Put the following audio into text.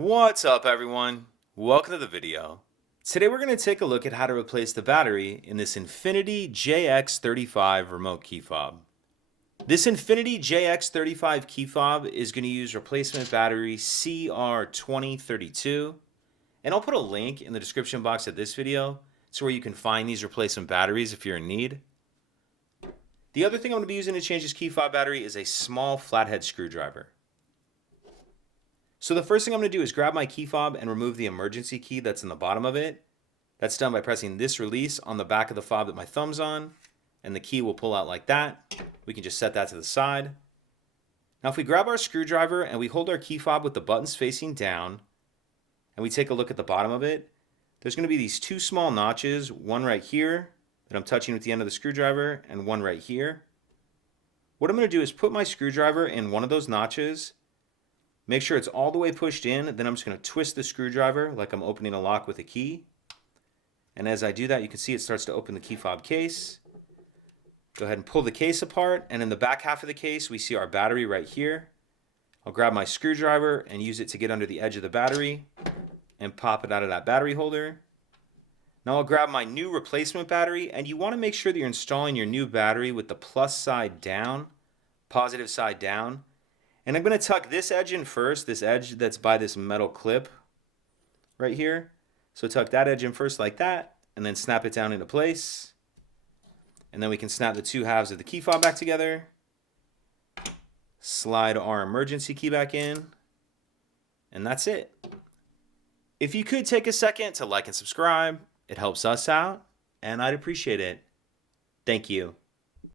What's up, everyone? Welcome to the video. Today we're going to take a look at how to replace the battery in this Infiniti JX35 remote key fob. This Infiniti JX35 key fob is going to use replacement battery CR2032, and I'll put a link in the description box of this video to where you can find these replacement batteries if you're in need. The other thing I'm going to be using to change this key fob battery is a small flathead screwdriver. So the first thing I'm going to do is grab my key fob and remove the emergency key that's in the bottom of it. That's done by pressing this release on the back of the fob that my thumb's on, and the key will pull out like that. We can just set that to the side. Now if we grab our screwdriver and we hold our key fob with the buttons facing down, and we take a look at the bottom of it, there's going to be these two small notches, one right here that I'm touching with the end of the screwdriver, and one right here. What I'm going to do is put my screwdriver in one of those notches. Make sure it's all the way pushed in, then I'm just going to twist the screwdriver like I'm opening a lock with a key. And as I do that, you can see it starts to open the key fob case. Go ahead and pull the case apart, and in the back half of the case, we see our battery right here. I'll grab my screwdriver and use it to get under the edge of the battery and pop it out of that battery holder. Now I'll grab my new replacement battery, and you want to make sure that you're installing your new battery with the plus side down, positive side down. And I'm going to tuck this edge in first, this edge that's by this metal clip right here. So tuck that edge in first like that, and then snap it down into place. And then we can snap the two halves of the key fob back together. Slide our emergency key back in. And that's it. If you could take a second to like and subscribe, it helps us out, and I'd appreciate it. Thank you.